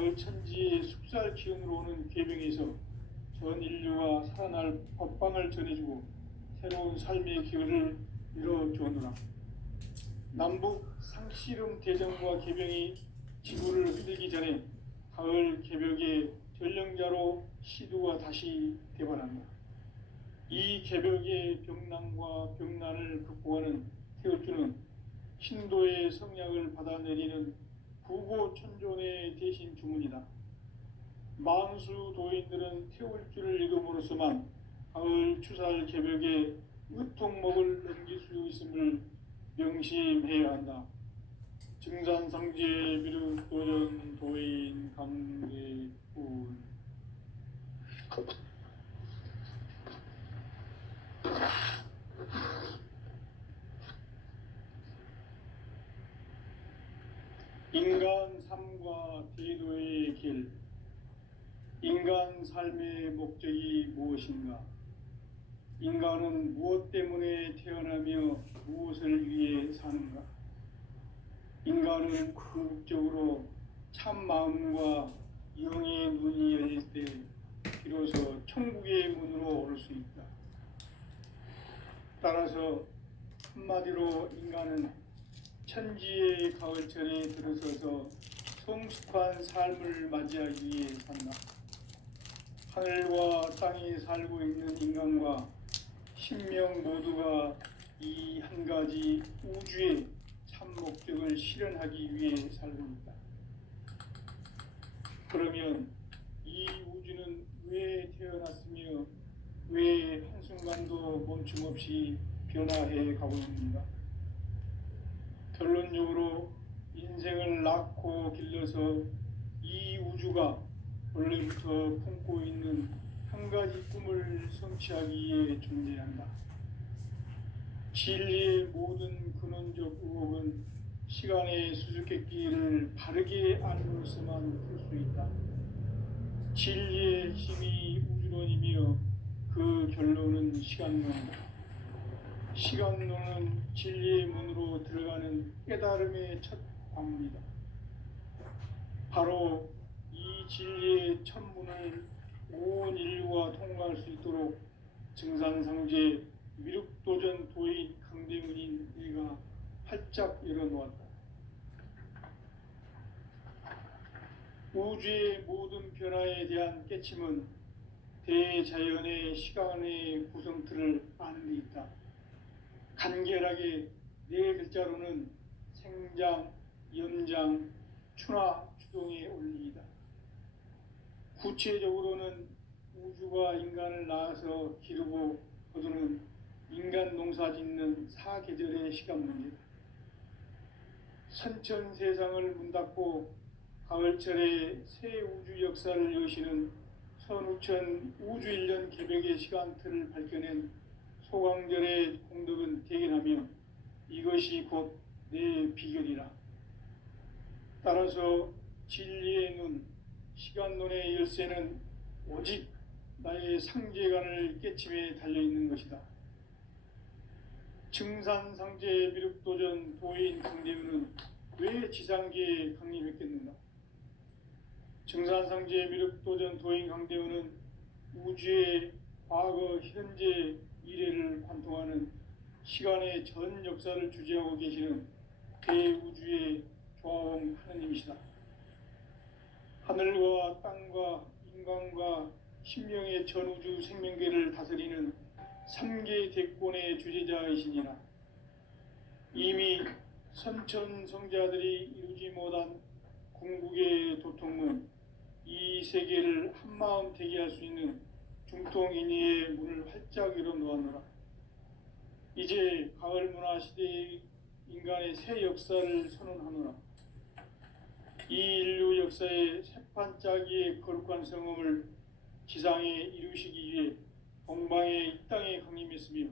가을 천지의 숙살 기운으로 오는 궤병에서 전 인류가 살아날 법방을 전해주고 새로운 삶의 기회를 열어주었노라. 남북 상씨름 대전과 개병이 지구를 흔들기 전에 가을 개벽의 전령자로 시두가 다시 대반한다. 이 개벽의 병난과 병난을 극복하는 태울주는 신도의 성약을 받아내리는 부고천존의 대신 주문이다. 만수 도인들은 태울주를 읽음으로써만 가을 추살 개벽의 의통목을 넘길 수 있음을 명심해야 한다. 증산상제 미륵도전 도인 강대훈. 인간 삶과 대도의 길. 인간 삶의 목적이 무엇인가? 인간은 무엇 때문에 태어나며 무엇을 위해 사는가? 인간은 궁극적으로 참 마음과 영의 눈이 열릴 때 비로소 천국의 문으로 오를 수 있다. 따라서 한마디로 인간은 천지의 가을철에 들어서서 성숙한 삶을 맞이하기 위해 산다. 하늘과 땅에 살고 있는 인간과 신명 모두가 이 한 가지 우주의 참 목적을 실현하기 위해 살고 있다. 그러면 이 우주는 왜 태어났으며 왜 한순간도 멈춤 없이 변화해 가고 있는가? 결론적으로 인생을 낳고 길러서 이 우주가 원래부터 품고 있는 한 가지 꿈을 성취하기 위해 존재한다. 진리의 모든 근원적 의혹은 시간의 수수께끼를 바르게 알므로서만 풀 수 있다. 진리의 힘이 우주론이며 그 결론은 시간론이다. 시간론은 진리의 문으로 들어가는 깨달음의 첫 관문이다. 바로 이 진리의 첫 문을 온 인류가 통과할 수 있도록 증산상제 미륵도전 도인 강대문인 내가 활짝 열어놓았다. 우주의 모든 변화에 대한 깨침은 대자연의 시간의 구성틀을 아는 데 있다. 간결하게 네 글자로는 생장, 연장, 추나 추동의 원리이다. 구체적으로는 우주가 인간을 낳아서 기르고 거두는 인간 농사 짓는 사계절의 시간 문제다. 선천 세상을 문닫고 가을철에 새 우주 역사를 여시는 선우천 우주일년 개벽의 시간틀을 밝혀낸 소강절의 공덕은 대견하며 이것이 곧 내 비결이라. 따라서 진리의 눈, 시간론의 열쇠는 오직 나의 상제관을 깨침에 달려있는 것이다. 증산상제 미륵도전 도인 강대훈은 왜 지상계에 강림했겠는가? 증산상제 미륵도전 도인 강대훈은 우주의 과거, 현재, 미래를 관통하는 시간의 전 역사를 주재하고 계시는 대우주의 조화원 하느님이시다. 하늘과 땅과 인간과 신명의 전우주 생명계를 다스리는 3계 대권의 주재자이시니라. 이미 선천성자들이 이루지 못한 궁극의 도통은 이 세계를 한마음 되게 할 수 있는 중통인의의 문을 활짝 열어놓았노라. 이제 가을 문화 시대의 인간의 새 역사를 선언하노라. 이 인류 역사의 새판짜기의 거룩한 성음을 지상에 이루시기 위해 동방의 이 땅에 강림했으며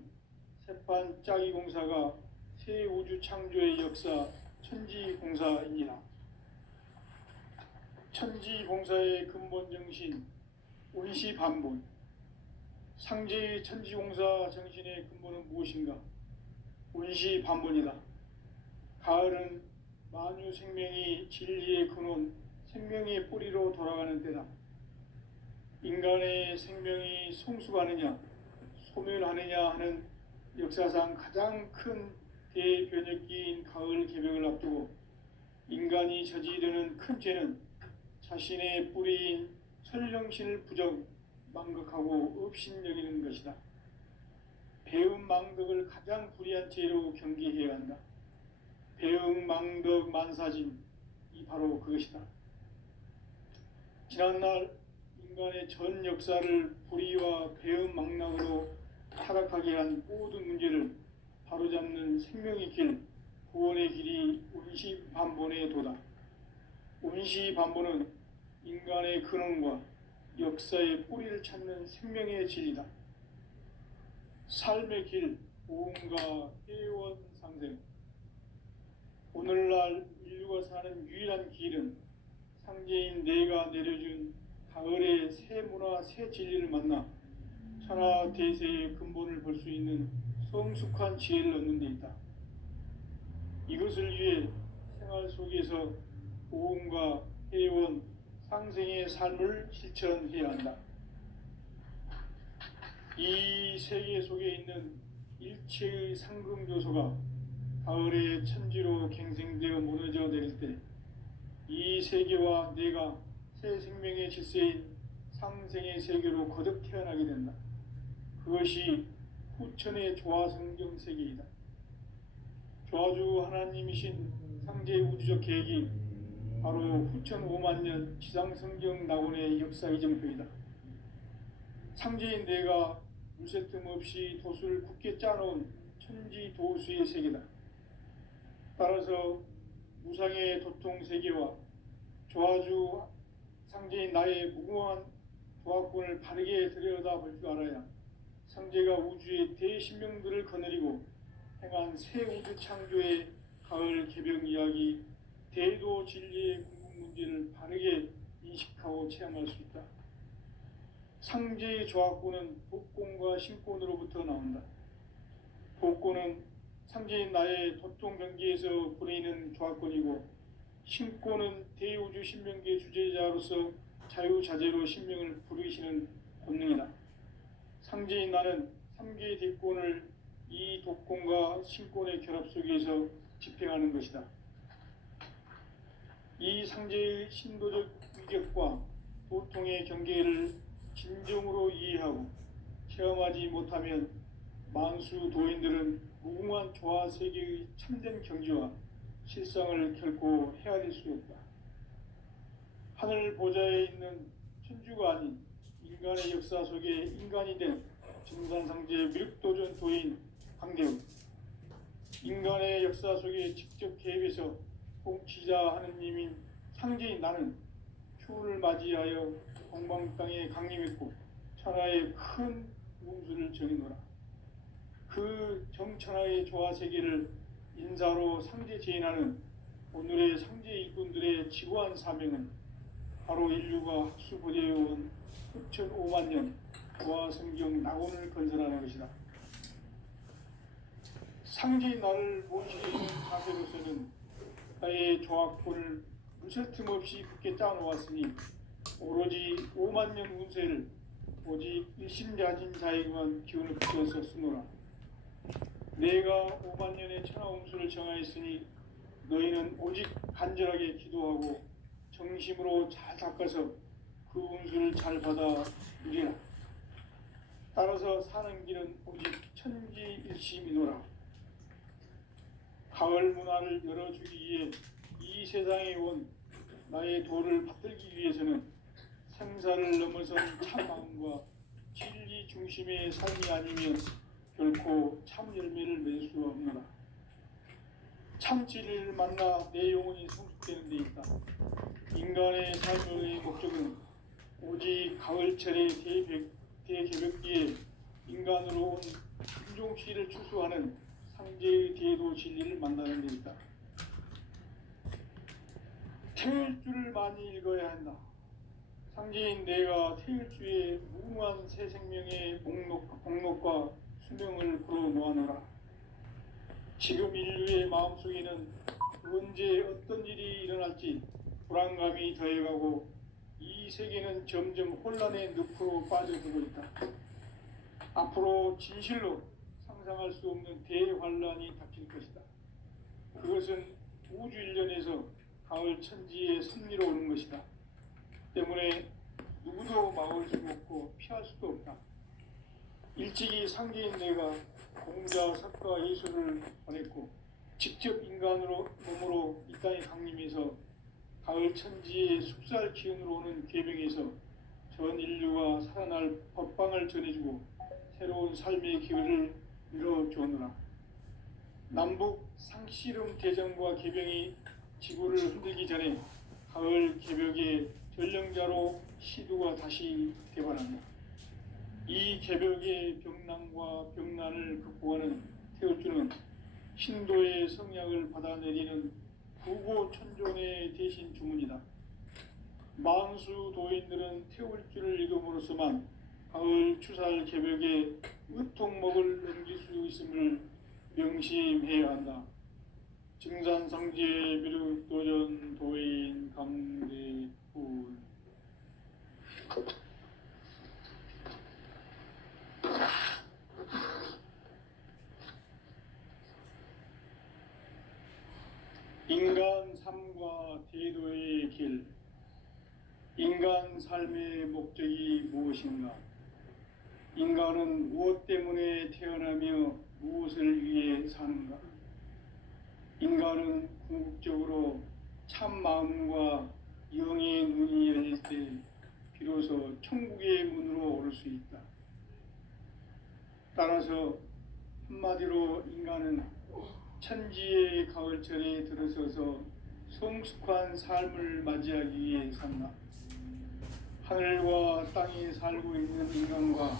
새판짜기 공사가 새 우주 창조의 역사 천지공사이니라. 천지공사의 근본 정신 온시반본. 상제의 천지공사 정신의 근본은 무엇인가? 온시반본이다. 가을은 만유 생명이 진리의 근원 생명의 뿌리로 돌아가는 때다. 인간의 생명이 성숙하느냐 소멸하느냐 하는 역사상 가장 큰 대변혁기인 가을 개벽을 앞두고 인간이 저지르는 큰 죄는 자신의 뿌리인 설령신을 부정 망각하고 업신여기는 것이다. 배음 망덕을 가장 불의한 죄로 경계해야 한다. 배음 망덕 만사진 이 바로 그것이다. 지난날 인간의 전 역사를 불의와 배음 망락으로 타락하게 한 모든 문제를 바로잡는 생명의 길, 구원의 길이 운시반본의 도다. 운시반본은 인간의 근원과 역사의 뿌리를 찾는 생명의 진리다. 삶의 길, 보험과 회원 상생. 오늘날 인류가 사는 유일한 길은 상제인 내가 내려준 가을의 새 문화, 새 진리를 만나 천하 대세의 근본을 볼 수 있는 성숙한 지혜를 얻는 데 있다. 이것을 위해 생활 속에서 보험과 회원, 상생의 삶을 실천해야 한다. 이 세계 속에 있는 일체의 상금교소가 가을의 천지로 갱생되어 무너져 내릴 때 이 세계와 내가 새 생명의 질서인 상생의 세계로 거듭 태어나게 된다. 그것이 후천의 조화성경 세계이다. 조화주 하나님이신 상제의 우주적 계획이 바로 후천 5만 년 지상성경 낙원의 역사 이정표이다. 상제인 내가 물새 틈 없이 도수를 굳게 짜놓은 천지 도수의 세계다. 따라서 무상의 도통 세계와 조화주 상제인 나의 무궁한 조화권을 바르게 들여다볼 줄 알아야 상제가 우주의 대신명들을 거느리고 행한 새 우주 창조의 가을 개벽 이야기, 대도 진리의 궁극 문제를 바르게 인식하고 체험할 수 있다. 상제의 조화권은 복권과 신권으로부터 나온다. 복권은 상제인 나의 도통 경계에서 보내는 조화권이고, 신권은 대우주 신명계 주제자로서 자유자재로 신명을 부르시는 본능이다. 상제인 나는 3개의 대권을 이 독권과 신권의 결합 속에서 집행하는 것이다. 이 상제의 신도적 위격과 도통의 경계를 진정으로 이해하고 체험하지 못하면 만수 도인들은 무궁한 조화 세계의 참된 경지와 실상을 결코 헤아릴 수 없다. 하늘 보좌에 있는 천주가 아닌 인간의 역사 속에 인간이 된 증산상제 미륵도전 도인 강대우, 인간의 역사 속에 직접 개입해서 통치자 하느님인 상제인 나는 추운을 맞이하여 동방 땅에 강림했고 천하의 큰 운수를 전이노라. 그 정천하의 조화 세계를 인사로 상제 제인하는 오늘의 상제 일꾼들의 지구한 사명은 바로 인류가 학수부대해온 후천 5만 년 조화 성경 낙원을 건설하는 것이다. 상제인 나를 모시게 된 자세로서는 나의 조화권을 무쇠 틈 없이 굳게 짜놓았으니 오로지 5만 년 운세를 오직 일심자진 자에게만 기운을 부어서 쓰노라. 내가 5만 년의 천하 운수를 정하였으니 너희는 오직 간절하게 기도하고 정심으로 잘 닦아서 그 운수를 잘 받아 누리라. 따라서 사는 길은 오직 천지일심이노라. 가을 문화를 열어주기 위해 이 세상에 온 나의 도를 받들기 위해서는 생사를 넘어선 참마음과 진리 중심의 삶이 아니면 결코 참 열매를 맺을 수 없노라. 참 진리를 만나 내 영혼이 성숙되는 데 있다. 인간의 삶의 목적은 오직 가을철의 대개벽기에 인간으로 온 인종씨를 추수하는 상제의 대도 진리를 만나는 데 있다. 태일주를 많이 읽어야 한다. 상제인 내가 태일주의 무궁한 새 생명의 목록과 수명을 불어 놓아노라. 지금 인류의 마음속에는 언제 어떤 일이 일어날지 불안감이 더해가고 이 세계는 점점 혼란의 늪으로 빠져들고 있다. 앞으로 진실로 상상할 수 없는 대환란이 닥칠 것이다. 그것은 우주 일련에서 가을 천지의 섭리로 오는 것이다. 때문에 누구도 막을 수 없고 피할 수도 없다. 일찍이 상계인 내가 공자, 석가, 예수를 보냈고 직접 인간으로 몸으로 이 땅에 강림해서 가을 천지의 숙살 기운으로 오는 계명에서 전 인류가 살아날 법방을 전해주고 새로운 삶의 기회를 열어주었노라. 남북 상씨름 대전과 계병이 지구를 흔들기 전에 가을 개벽의 전령자로 시두가 다시 개발한다. 이 개벽의 병난과 병난을 극복하는 태울주는 신도의 성약을 받아내리는 부고천존의 대신 주문이다. 만수 도인들은 태울주를 읽음으로써만 가을 추살 개벽에 의통목을 넘길 수 있음을 명심해야 한다. 증산상제 미륵도전 도인 강대훈. 인간 삶과 대도의 길. 인간 삶의 목적이 무엇인가? 인간은 무엇 때문에 태어나며 무엇을 위해 사는가? 인간은 궁극적으로 참 마음과 영의 눈이 열릴 때 비로소 천국의 문으로 오를 수 있다. 따라서 한마디로 인간은 천지의 가을철에 들어서서 성숙한 삶을 맞이하기 위해 산다. 하늘과 땅에 살고 있는 인간과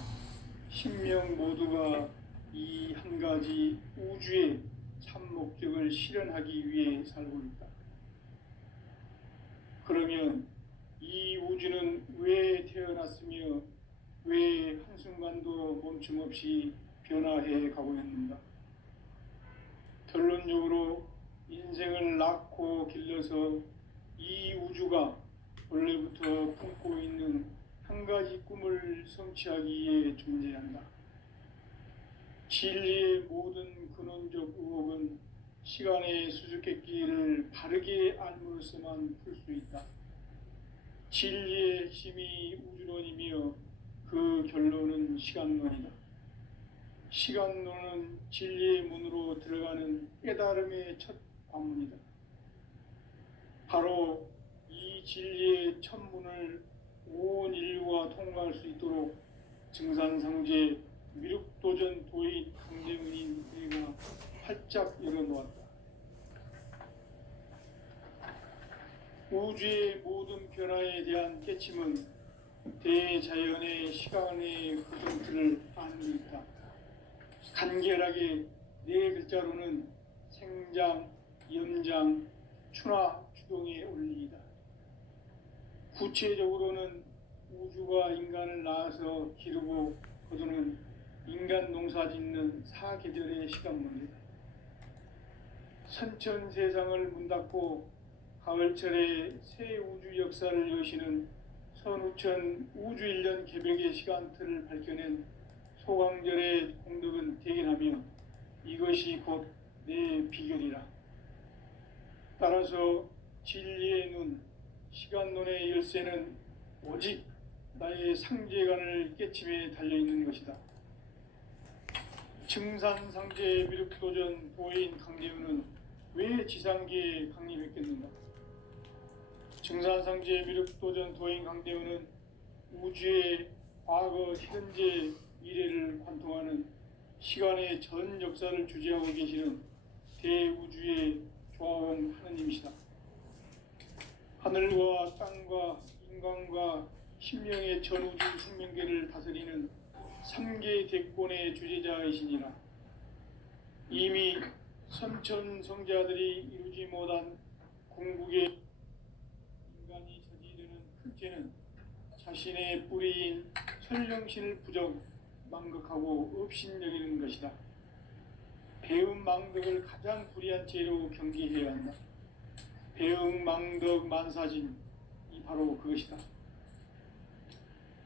신명 모두가 이 한 가지 우주의 참 목적을 실현하기 위해 살고 있다. 그러면 이 우주는 왜 태어났으며 왜 한순간도 멈춤 없이 변화해 가고 있는가? 결론적으로 인생을 낳고 길러서 이 우주가 원래부터 품고 있는 한 가지 꿈을 성취하기 위해 존재한다. 진리의 모든 근원적 의혹은 시간의 수수께끼를 바르게 알므로써만 풀 수 있다. 진리의 핵심이 우주론이며 그 결론은 시간론이다. 시간론은 진리의 문으로 들어가는 깨달음의 첫 관문이다. 바로 이 진리의 첫 문을 온 인류가 통과할 수 있도록 증산상제 미륵도전 도인 강대훈인 내가 활짝 열어놓았다. 우주의 모든 변화에 대한 깨침은 대자연의 시간의 흐름틀을 아는 데 있다. 간결하게 네 글자로는 생장, 염장, 추나, 추동의 원리이다. 구체적으로는 우주가 인간을 낳아서 기르고 거두는 인간 농사 짓는 사계절의 시간문이다. 선천 세상을 문 닫고 가을철에 새 우주 역사를 여시는 선우천 우주일년 개벽의 시간틀을 밝혀낸 소강절의 공덕은 대견하며 이것이 곧 내 비결이라. 따라서 진리의 눈, 시간론의 열쇠는 오직 나의 상제관을 깨침에 달려있는 것이다. 증산상제 미륵도전 도인 강대훈은 왜 지상계에 강림했겠는가? 증산상제 미륵도전 도인 강대훈은 우주의 과거, 현재, 미래를 관통하는 시간의 전 역사를 주재하고 계시는 대우주의 조화원 하느님이시다. 하늘과 땅과 인간과 신명의 전우주 생명계를 다스리는 3개 대권의 주제자이시니라. 이미 선천성자들이 이루지 못한 궁극의 인간이 저지르는 큰 죄는 자신의 뿌리인 설령신을 부정, 망극하고 업신여기는 것이다. 배운 망덕을 가장 불의한 죄로 경계해야 한다. 배응망덕 만사진, 이 바로 그것이다.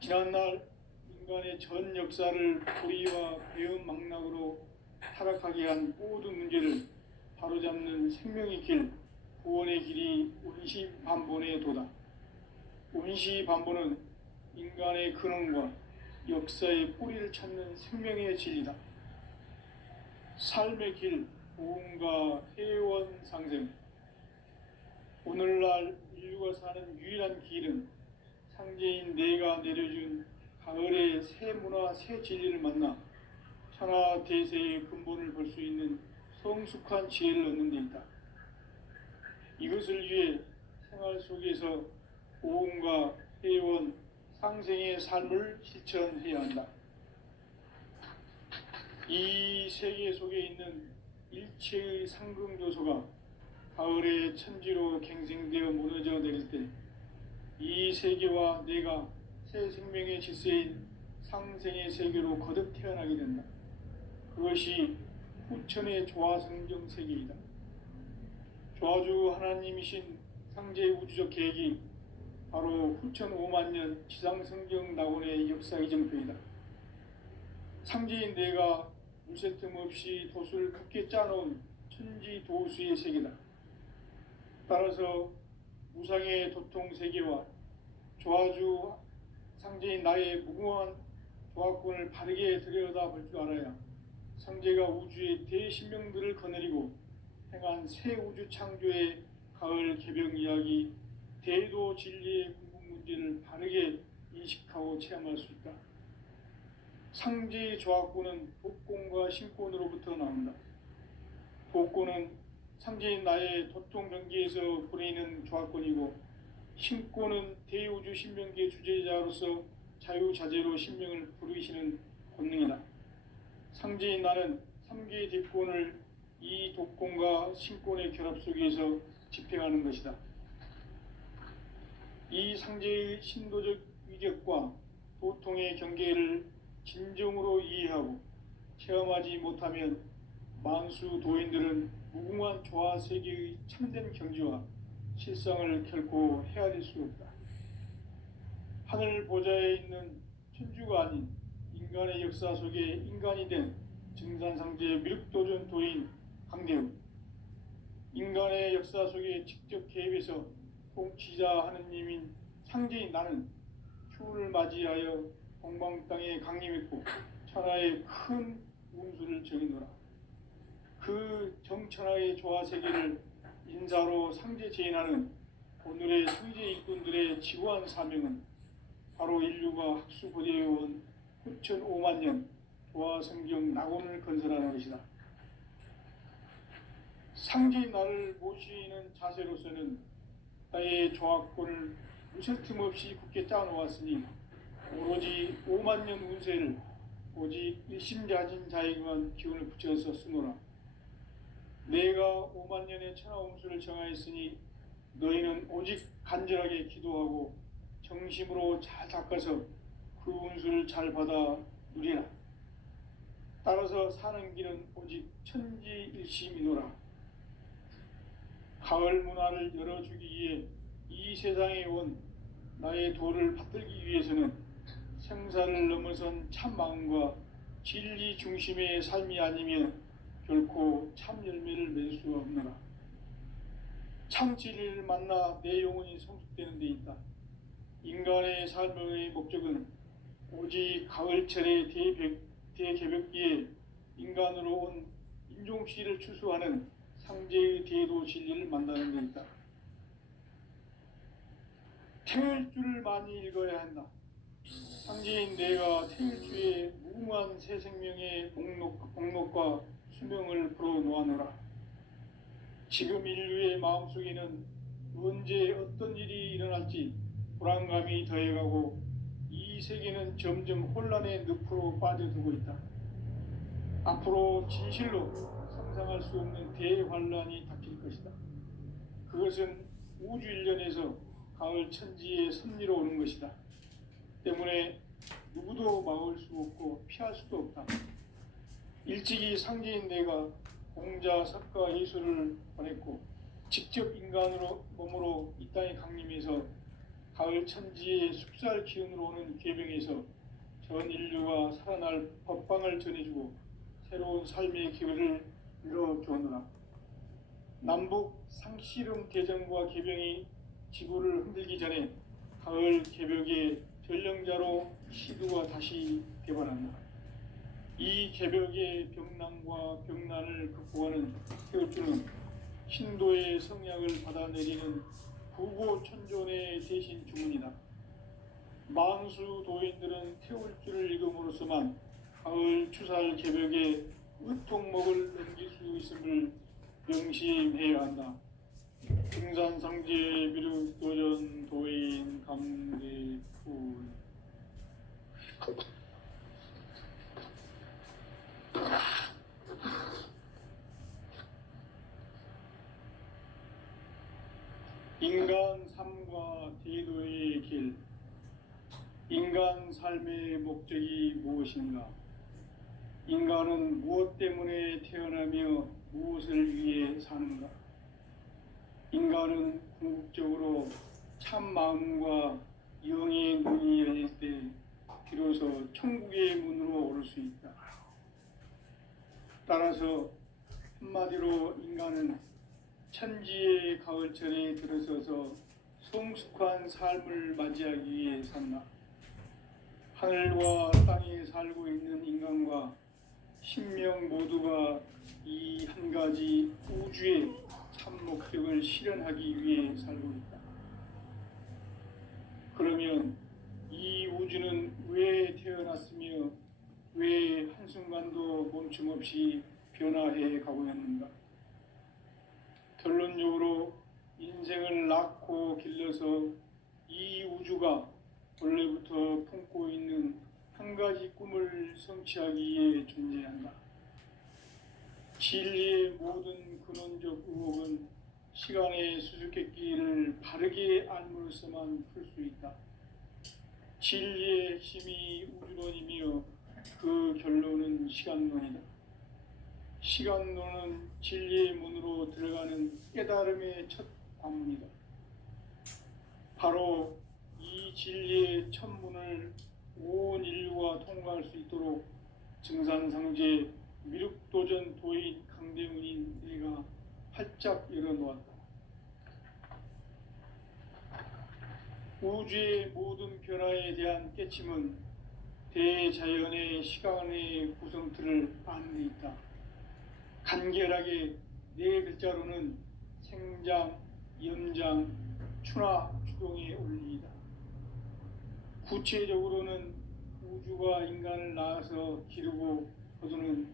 지난날 인간의 전 역사를 불의와 배응망락으로 타락하게 한 모든 문제를 바로잡는 생명의 길, 구원의 길이 운시반본의 도다. 운시반본은 인간의 근원과 역사의 뿌리를 찾는 생명의 진리다. 삶의 길, 보험과 회원 상생. 오늘날 인류가 사는 유일한 길은 상제인 내가 내려준 가을의 새 문화, 새 진리를 만나 천하 대세의 근본을 볼 수 있는 성숙한 지혜를 얻는 데 있다. 이것을 위해 생활 속에서 보험과 회원, 상생의 삶을 실천해야 한다. 이 세계 속에 있는 일체의 상금 요소가 가을의 천지로 갱생되어 무너져 내릴 때 이 세계와 내가 새 생명의 질서인 상생의 세계로 거듭 태어나게 된다. 그것이 후천의 조화성경 세계이다. 조화주 하나님이신 상제 우주적 계획이 바로 후천 5만년 지상성경 낙원의 역사 이정표이다. 상제인 내가 물새 틈 없이 도수를 굳게 짜놓은 천지 도수의 세계다. 따라서 무상의 도통 세계와 조화주 상제인 나의 무궁한 조화권을 바르게 들여다볼 줄 알아야 상제가 우주의 대신명들을 거느리고 행한 새 우주 창조의 가을 개병 이야기, 대도 진리의 궁극 문제를 바르게 인식하고 체험할 수 있다. 상제의 조화권은 복권과 신권으로부터 나온다. 복권은 상제인 나의 도통 경계에서 보내는 조화권이고, 신권은 대우주 신명기의 주제자로서 자유자재로 신명을 부르시는 권능이다. 상제인 나는 3개의 대권을 이 독권과 신권의 결합 속에서 집행하는 것이다. 이 상제의 신도적 위력과 도통의 경계를 진정으로 이해하고 체험하지 못하면 만수 도인들은 무궁한 조화 세계의 참된 경지와 실상을 결코 헤아릴 수 없다. 하늘 보좌에 있는 천주가 아닌 인간의 역사 속에 인간이 된 증산상제 미륵도전 도인 강대우, 인간의 역사 속에 직접 개입해서 통치자 하느님인 상제인 나는 추운을 맞이하여 동방 땅에 강림했고 천하의 큰 운수를 정의노라. 그 정천하의 조화 세계를 인사로 상제 제인하는 오늘의 상제 일꾼들의 지구한 사명은 바로 인류가 학수고대해온 후천 5만년 조화성경 낙원을 건설하는 것이다. 상제인 나를 모시는 자세로서는 나의 조화권을 무슨 틈 없이 굳게 짜놓았으니 오로지 5만년 운세를 오직 일심자진 자에게만 기운을 붙여서 쓰노라. 내가 5만년의 천하 운수를 정하였으니 너희는 오직 간절하게 기도하고 정심으로 잘 닦아서 그 운수를 잘 받아 누리라. 따라서 사는 길은 오직 천지일심이노라. 가을 문화를 열어주기 위해 이 세상에 온 나의 도를 받들기 위해서는 생사를 넘어선 참 마음과 진리 중심의 삶이 아니면 결코 참 열매를 맺을 수 없노라. 참 진리를 만나 내 영혼이 성숙되는 데 있다. 인간의 삶의 목적은 오직 가을철의 대개벽기에 인간으로 온 인종씨를 추수하는 상제의 대도 진리를 만나는 데 있다. 태일주를 많이 읽어야 한다. 상제인 내가 태일주의 무궁한 새 생명의 목록과 수명을 풀어놓아노라. 지금 인류의 마음속에는 언제 어떤 일이 일어날지 불안감이 더해가고 이 세계는 점점 혼란의 늪으로 빠져들고 있다. 앞으로 진실로 상상할 수 없는 대환란이 닥칠 것이다. 그것은 우주 일련에서 가을 천지의 섭리로 오는 것이다. 때문에 누구도 막을 수 없고 피할 수도 없다. 일찍이 상제인 내가 공자, 석가, 예술을 보냈고 직접 인간으로 몸으로 이 땅에 강림해서 가을 천지의 숲살 기운으로 오는 계병에서 전 인류가 살아날 법방을 전해주고 새로운 삶의 기회를 열어주었노라. 남북 상씨름 대전과 계병이 지구를 흔들기 전에 가을 개벽의 전령자로 시두가 다시 되어난다. 이 개벽의 병난과 병난을 극복하는 태울주는 신도의 성약을 받아내리는 부고천존의 대신 주문이다. 만수 도인들은 태울주를 읽음으로써만 가을 추살 개벽의 의통목을 넘길 수 있음을 명심해야 한다. 등산상제 미륵도전 도인 감대풀. 인간 삶과 대도의 길. 인간 삶의 목적이 무엇인가? 인간은 무엇 때문에 태어나며 무엇을 위해 사는가? 인간은 궁극적으로 참 마음과 영의 문이 열릴 때 비로소 천국의 문으로 오를 수 있다. 따라서 한마디로 인간은 천지의 가을철에 들어서서 성숙한 삶을 맞이하기 위해 산다. 하늘과 땅에 살고 있는 인간과 신명 모두가 이 한 가지 우주의 참 목적을 실현하기 위해 살고 있다. 그러면 이 우주는 왜 태어났으며 왜 한순간도 멈춤 없이 변화해 가고 있는가? 결론적으로 인생을 낳고 길러서 이 우주가 원래부터 품고 있는 한 가지 꿈을 성취하기 위해 존재한다. 진리의 모든 근원적 의혹은 시간의 수수께끼를 바르게 알므로써만 풀 수 있다. 진리의 핵심이 우주론이며 그 결론은 시간론이다. 시간론은 진리의 문으로 들어가는 깨달음의 첫 관문이다. 바로 이 진리의 첫 문을 온 인류가 통과할 수 있도록 증산상제 미륵도전 도인 강대문인 내가 활짝 열어놓았다. 우주의 모든 변화에 대한 깨침은 대자연의 시간의 구성틀을 아는 데 있다. 간결하게 네 글자로는 생장, 염장, 추나 추동의 원리이다. 구체적으로는 우주가 인간을 낳아서 기르고 거두는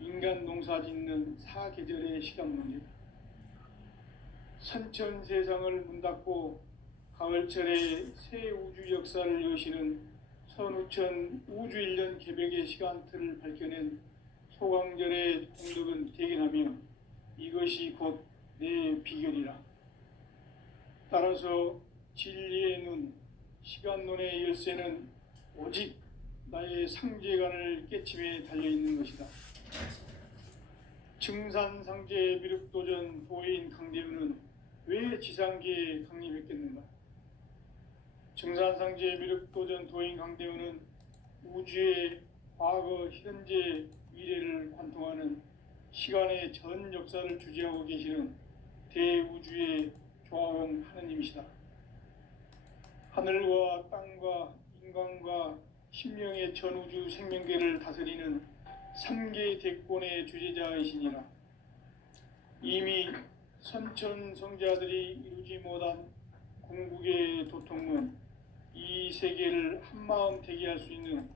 인간 농사 짓는 사계절의 시간문이다. 선천세상을 문 닫고 가을철에 새 우주 역사를 여시는 선우천 우주일년 개벽의 시간틀을 밝혀낸 소강절의 공덕은 대견하며 이것이 곧 내 비결이라. 따라서 진리의 눈, 시간론의 열쇠는 오직 나의 상제관을 깨침에 달려있는 것이다. 증산상제 미륵도전 도인 강대문은 왜 지상계에 강림했겠는가? 증산상제 미륵도전 도인 강대문은 우주의 과거, 현재, 미래를 관통하는 시간의 전 역사를 주재하고 계시는 대우주의 조화원 하느님이시다. 하늘과 땅과 인간과 신명의 전우주 생명계를 다스리는 3개 대권의 주재자이시니라. 이미 선천성자들이 이루지 못한 궁극의 도통문, 이 세계를 한마음 되게 할 수 있는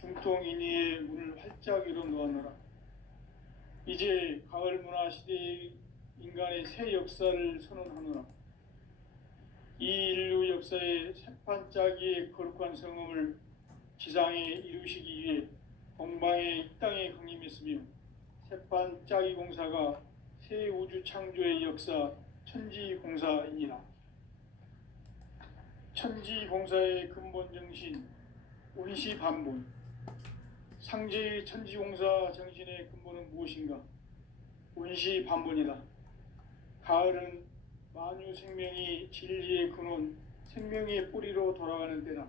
중통인의의 문을 활짝 열어놓았노라. 이제 가을 문화 시대의 인간의 새 역사를 선언하노라. 이 인류 역사의 새판짜기의 거룩한 성음을 지상에 이루시기 위해 동방의 이 땅에 강림했으며 새판짜기 공사가 새 우주 창조의 역사 천지공사이니라. 천지공사의 근본 정신 운시반본. 상제의 천지공사 정신의 근본은 무엇인가? 운시반본이다. 가을은 만유 생명이 진리의 근원, 생명의 뿌리로 돌아가는 때다.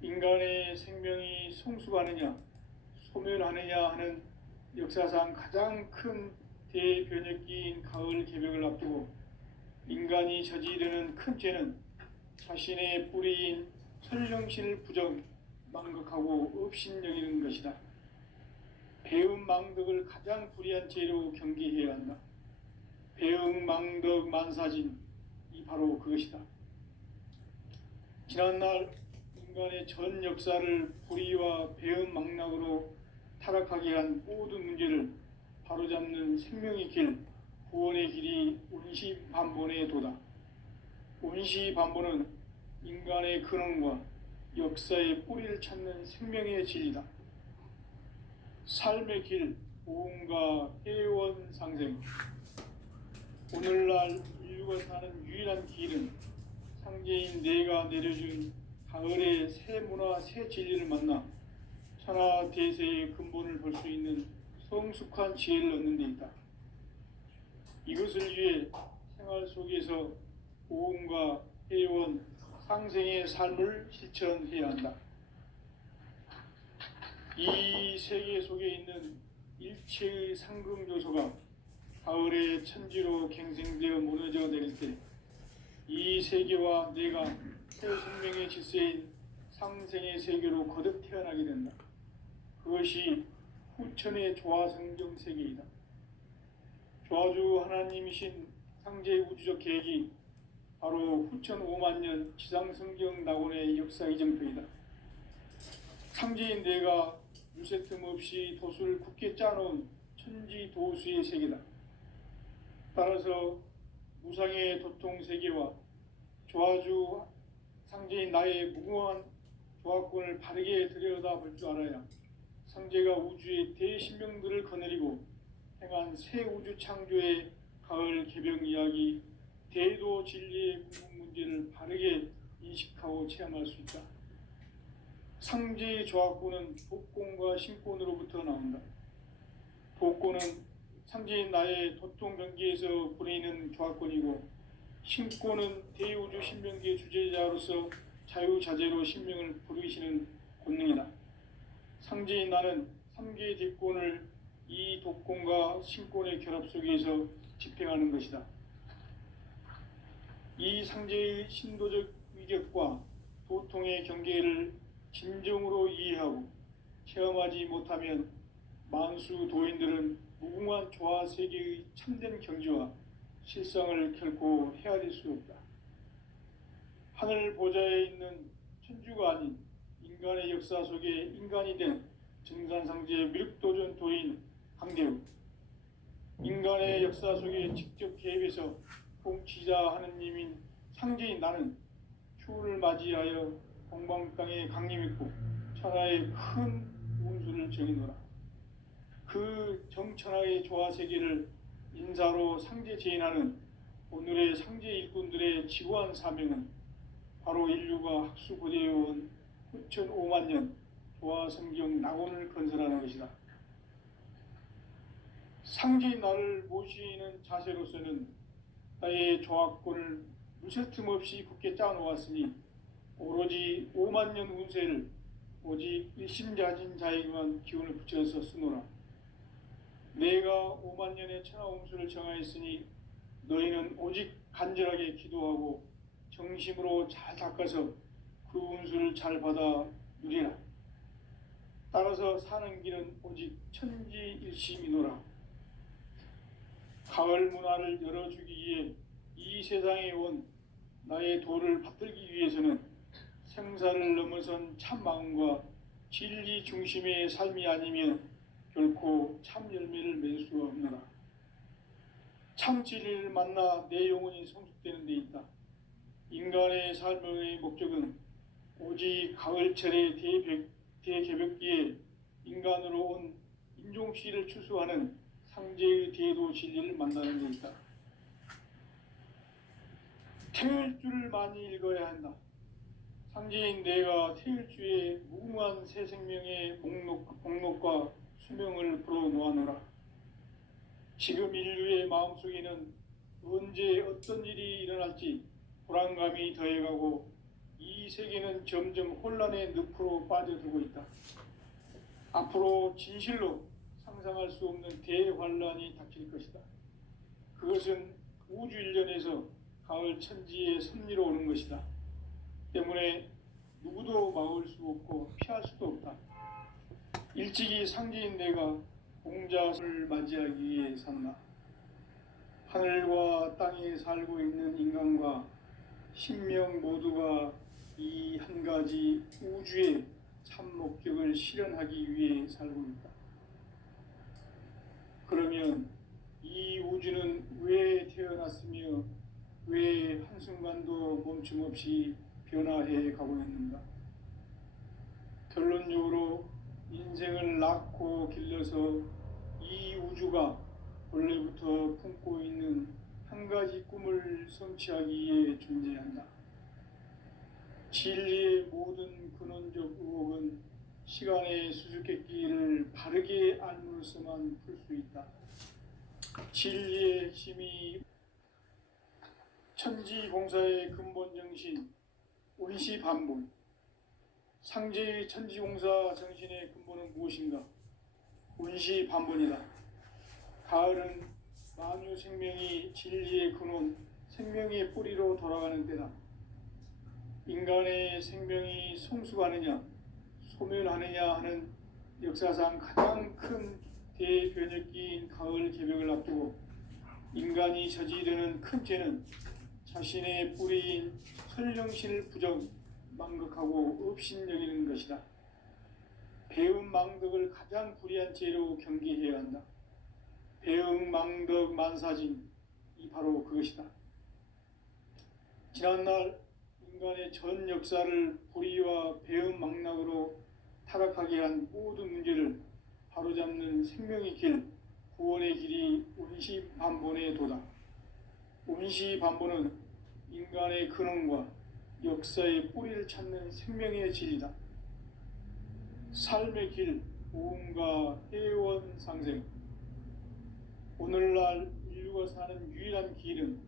인간의 생명이 성숙하느냐, 소멸하느냐 하는 역사상 가장 큰 대변혁기인 가을 개벽을 앞두고 인간이 저지르는 큰 죄는 자신의 뿌리인 선령신을 부정, 망극하고 업신여기는 것이다. 배음 망덕을 가장 불의한 죄로 경계해야 한다. 배음 망덕 만사진, 이 바로 그것이다. 지난날 인간의 전 역사를 불의와 배음 망락으로 타락하게 한 모든 문제를 바로잡는 생명의 길, 구원의 길이 운시반본의 도다. 운시반본은 인간의 근원과 역사의 뿌리를 찾는 생명의 진리다. 삶의 길, 보험과 회원 상생. 오늘날 인류가 사는 유일한 길은 상제인 내가 내려준 가을의 새 문화, 새 진리를 만나 천하 대세의 근본을 볼 수 있는 성숙한 지혜를 얻는 데 있다. 이것을 위해 생활 속에서 보험과 회원, 상생의 삶을 실천해야 한다. 이 세계 속에 있는 일체의 상금 요소가 가을의 천지로 갱생되어 무너져 내릴 때 이 세계와 내가 새 생명의 질서인 상생의 세계로 거듭 태어나게 된다. 그것이 후천의 조화성경 세계이다. 조화주 하나님이신 상제 우주적 계획이 바로 후천 5만년 지상성경 낙원의 역사 이정표이다. 상제인 내가 유세 틈 없이 도수를 굳게 짜놓은 천지 도수의 세계다. 따라서 무상의 도통 세계와 조화주 상제인 나의 무궁한 조화권을 바르게 들여다볼 줄 알아야 상제가 우주의 대신명들을 거느리고 행한 새 우주 창조의 가을 개벽 이야기, 대도 진리의 궁극 문제를 바르게 인식하고 체험할 수 있다. 상제의 조화권은 복권과 신권으로부터 나온다. 복권은 상제인 나의 도통 경계에서 부리는 조화권이고, 신권은 대우주 신명기의 주제자로서 자유자재로 신명을 부르시는 권능이다. 상제인 나는 3개의 뒷권을 이 독권과 신권의 결합 속에서 집행하는 것이다. 이 상제의 신도적 위격과 도통의 경계를 진정으로 이해하고 체험하지 못하면 만수 도인들은 무궁한 조화 세계의 참된 경지와 실상을 결코 헤아릴 수 없다. 하늘 보좌에 있는 천주가 아닌 인간의 역사 속에 인간이 된 증산상제 밀도전 도인 강대우, 인간의 역사 속에 직접 개입해서 통치자 하느님인 상제인 나는 추운을 맞이하여 동방 땅에 강림했고 천하의 큰 운수를 정의노라. 그 정천하의 조화세계를 인사로 상제 제인하는 오늘의 상제 일꾼들의 지구한 사명은 바로 인류가 학수고대해온 후천 5만년 조화성경 낙원을 건설하는 것이다. 상제인 나를 모시는 자세로서는 나의 조화권을 무쇠틈 없이 굳게 짜놓았으니 오로지 5만년 운세를 오직 일심자진 자에게만 기운을 붙여서 쓰노라. 내가 5만년의 천하운수를 정하였으니 너희는 오직 간절하게 기도하고 정심으로 잘 닦아서 그 운수를 잘 받아 누리라. 따라서 사는 길은 오직 천지일심이노라. 가을 문화를 열어주기 위해 이 세상에 온 나의 도를 받들기 위해서는 생사를 넘어선 참 마음과 진리 중심의 삶이 아니면 결코 참 열매를 맺을 수 없노라. 참 진리를 만나 내 영혼이 성숙되는 데 있다. 인간의 삶의 목적은 오직 가을철의 대개벽기에 인간으로 온 인종시를 추수하는 상제의 대도 진리를 만나는 데 있다. 태일주를 많이 읽어야 한다. 상제인 내가 태일주의 무궁한 새 생명의 목록과 수명을 불어놓아노라. 지금 인류의 마음속에는 언제 어떤 일이 일어날지 불안감이 더해가고 이 세계는 점점 혼란의 늪으로 빠져들고 있다. 앞으로 진실로 상상할 수 없는 대환란이 닥칠 것이다. 그것은 우주 일련에서 가을 천지의 섭리로 오는 것이다. 때문에 누구도 막을 수 없고 피할 수도 없다. 일찍이 상제인 내가 공자를 맞이하기 위해 산다. 하늘과 땅에 살고 있는 인간과 신명 모두가 이 한 가지 우주의 참 목적을 실현하기 위해 살고 있다. 그러면 이 우주는 왜 태어났으며 왜 한순간도 멈춤없이 변화해 가고 있는가? 결론적으로 인생을 낳고 길러서 이 우주가 원래부터 품고 있는 한 가지 꿈을 성취하기 위해 존재한다. 진리의 모든 근원적 의혹은 시간의 수수께끼를 바르게 알므로서만 풀 수 있다. 진리의 핵심이 천지공사의 근본 정신, 원시반본. 상제의 천지공사 정신의 근본은 무엇인가? 원시반본이다. 가을은 만유 생명이 진리의 근원, 생명의 뿌리로 돌아가는 때다. 인간의 생명이 성숙하느냐, 소멸하느냐 하는 역사상 가장 큰 대변혁기인 가을 개벽을 앞두고 인간이 저지르는 큰 죄는 자신의 뿌리인 설령신을 부정, 망극하고 업신여기는 것이다. 배움 망덕을 가장 불의한 죄로 경계해야 한다. 배움 망덕 만사진, 이 바로 그것이다. 지난날 인간의 전 역사를 불의와 배움 망락으로 타락하게 한 모든 문제를 바로잡는 생명의 길, 구원의 길이 원시반본의 도다. 원시반본은 인간의 근원과 역사의 뿌리를 찾는 생명의 진리다. 삶의 길, 오음과 해원 상생. 오늘날 인류가 사는 유일한 길은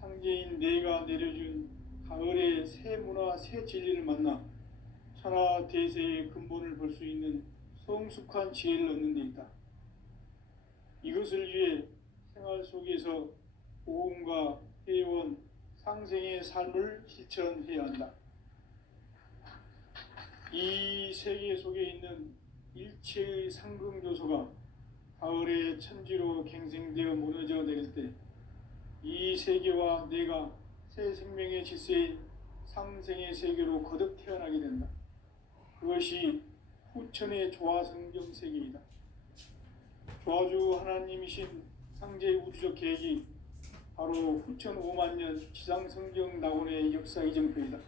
상제인 내가 내려준 가을의 새 문화, 새 진리를 만나 천하 대세의 근본을 볼 수 있는 성숙한 지혜를 얻는 데 있다. 이것을 위해 생활 속에서 오음과 회원, 상생의 삶을 실천해야 한다. 이 세계 속에 있는 일체의 상승요소가 가을의 천지로 갱생되어 무너져 내릴 때 이 세계와 내가 새 생명의 질서인 상생의 세계로 거듭 태어나게 된다. 그것이 후천의 조화성경 세계이다. 조화주 하나님이신 상제의 우주적 계획이 바로 후천 5만 년 지상성경 낙원의 역사 이정표이다.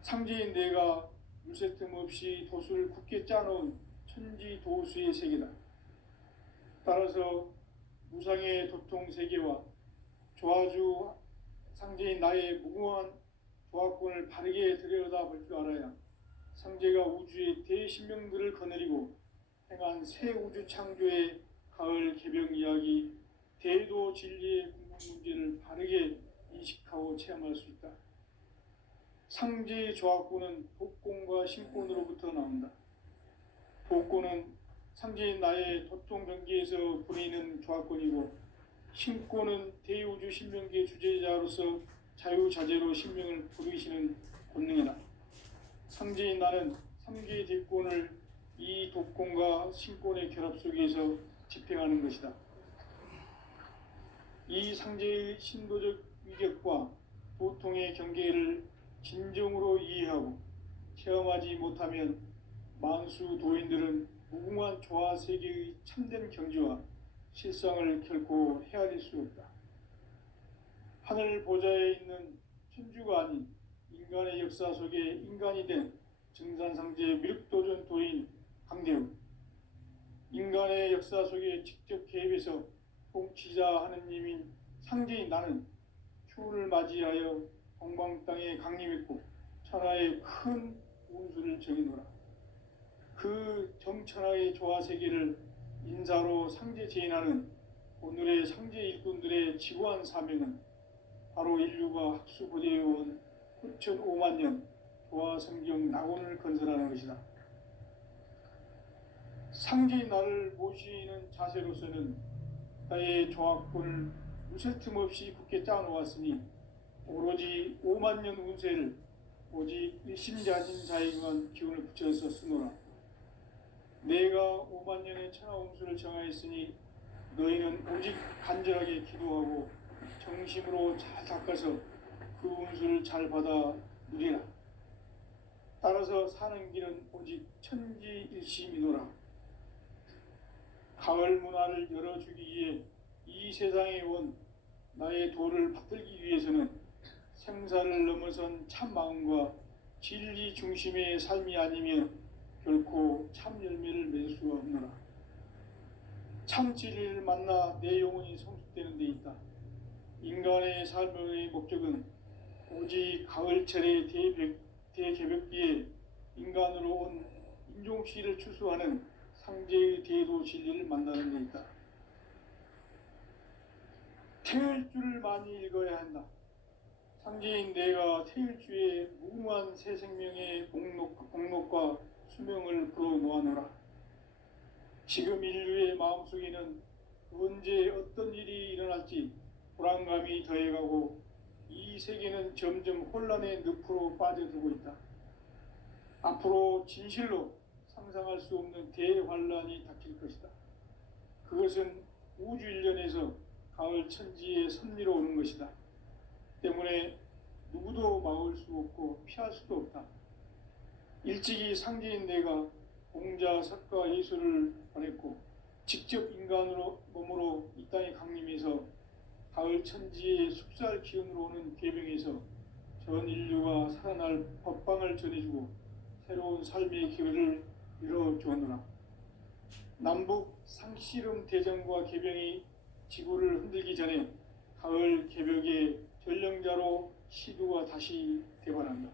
상제인 내가 물새 틈 없이 도수를 굳게 짜놓은 천지 도수의 세계다. 따라서 무상의 도통 세계와 조화주 상제인 나의 무궁한 조화권을 바르게 들여다볼 줄 알아야 상제가 우주의 대신명들을 거느리고 행한 새 우주 창조의 가을 개벽 이야기, 대도 진리의 궁극 문제를 바르게 인식하고 체험할 수 있다. 상제의 조화권은 독권과 신권으로부터 나온다. 독권은 상제인 나의 도통 경계에서 부리는 조화권이고, 신권은 대우주 신명기의 주제자로서 자유자재로 신명을 부르시는 권능이다. 상제인 나는 3개의 대권을 이 독권과 신권의 결합 속에서 집행하는 것이다. 이 상제의 신도적 위격과 도통의 경계를 진정으로 이해하고 체험하지 못하면 만수 도인들은 무궁한 조화 세계의 참된 경지와 실상을 결코 헤아릴 수 없다. 하늘 보좌에 있는 천주가 아닌 인간의 역사 속에 인간이 된 증산상제의 미륵도전 도인 강대우, 인간의 역사 속에 직접 개입해서 통치자 하느님인 상제인 나는 추운을 맞이하여 동방 땅에 강림했고 천하의 큰 운수를 정해노라. 그 정천하의 조화 세계를 인사로 상제 제인하는 오늘의 상제 일꾼들의 지구한 사명은 바로 인류가 학수고대해온 9,5만 년 도화 성경 낙원을 건설하는 것이다. 상제의 나를 모시는 자세로서는 나의 조합권을 무쇠 틈 없이 굳게 짜놓았으니 오로지 5만 년 운세를 오직 일심자진 자에게만 기운을 붙여서 쓰노라. 내가 5만 년의 천하운수를 정하였으니 너희는 오직 간절하게 기도하고 정심으로 잘 닦아서 그 운수를 잘 받아 누리라. 따라서 사는 길은 오직 천지일심이노라. 가을 문화를 열어주기 위해 이 세상에 온 나의 도를 받들기 위해서는 생사를 넘어선 참 마음과 진리 중심의 삶이 아니면 결코 참 열매를 맺을 수가 없노라. 참 진리를 만나 내 영혼이 성숙되는 데 있다. 인간의 삶의 목적은 오직 가을철의 대개벽기에 인간으로 온 인종씨를 추수하는 상제의 대도 진리를 만나는 데 있다. 태일주를 많이 읽어야 한다. 상제인 내가 태일주의 무궁한 새 생명의 목록과 수명을 풀어놓아노라. 지금 인류의 마음속에는 언제 어떤 일이 일어날지 불안감이 더해가고 이 세계는 점점 혼란의 늪으로 빠져들고 있다. 앞으로 진실로 상상할 수 없는 대환란이 닥칠 것이다. 그것은 우주 일련에서 가을 천지의 섭리로 오는 것이다. 때문에 누구도 막을 수 없고 피할 수도 없다. 일찍이 상제인 내가 공자, 석가, 예수를 보냈고 직접 인간으로 몸으로 이 땅에 강림해서 가을 천지의 숲살 기운으로 오는 계명에서 전 인류가 살아날 법방을 전해주고 새로운 삶의 기회를 열어주었노라. 남북 상씨름 대전과 계병이 지구를 흔들기 전에 가을 개벽의 전령자로 시두가 다시 대관한다.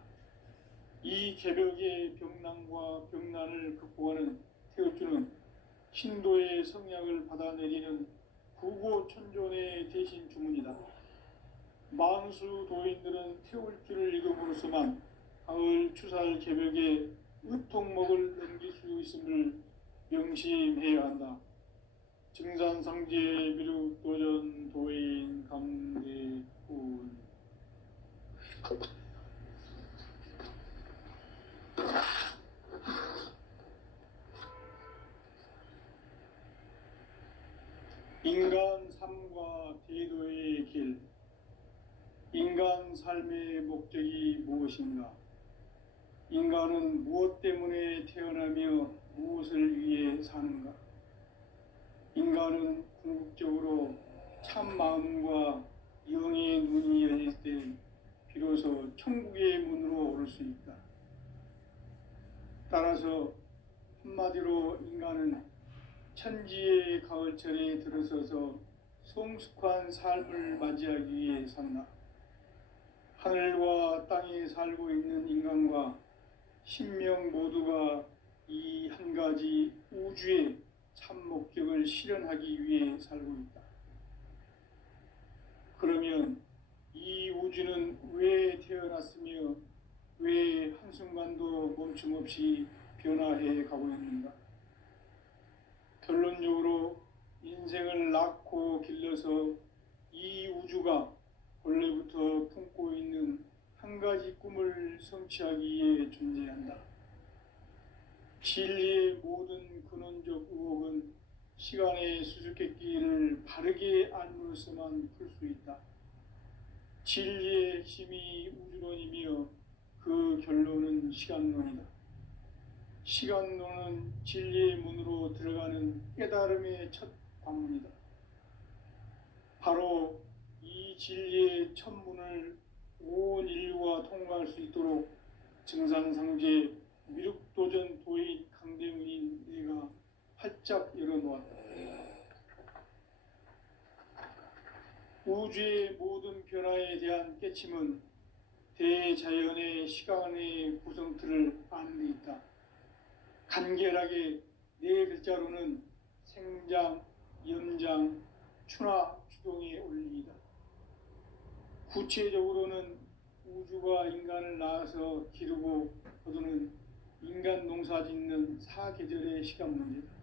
이 개벽의 병난과 병난을 극복하는 태울주는 신도의 성약을 받아내리는 구고천존의 대신 주문이다. 만수 도인들은 태울주를 읽음으로써만 가을 추살 개벽의 의통목을 넘길 수 있음을 명심해야 한다. 증산상제 미륵도전 도인 감대군. 인간 삶과 대도의 길. 인간 삶의 목적이 무엇인가? 인간은 무엇 때문에 태어나며 무엇을 위해 사는가? 인간은 궁극적으로 참 마음과 영의 눈이 열릴 때 비로소 천국의 문으로 오를 수 있다. 따라서 한마디로 인간은 천지의 가을철에 들어서서 성숙한 삶을 맞이하기 위해 산다. 하늘과 땅에 살고 있는 인간과 신명 모두가 이 한 가지 우주의 참 목적을 실현하기 위해 살고 있다. 그러면 이 우주는 왜 태어났으며 왜 한순간도 멈춤 없이 변화해 가고 있는가? 결론적으로 인생을 낳고 길러서 이 우주가 원래부터 품고 있는 한 가지 꿈을 성취하기 위해 존재한다. 진리의 모든 근원적 의혹은 시간의 수수께끼를 바르게 알므로서만 풀 수 있다. 진리의 핵심이 우주론이며 그 결론은 시간론이다. 시간론은 진리의 문으로 들어가는 깨달음의 첫 관문이다. 바로 이 진리의 첫 문을 온 인류가 통과할 수 있도록 증산상제 미륵도전 도인 강대문인 내가 활짝 열어놓았다. 우주의 모든 변화에 대한 깨침은 대자연의 시간의 구성틀을 아는 데 있다. 간결하게 네 글자로는 생장, 연장, 추나 추동에 올리이다. 구체적으로는 우주가 인간을 낳아서 기르고 거두는 인간 농사 짓는 사계절의 시간 문제다.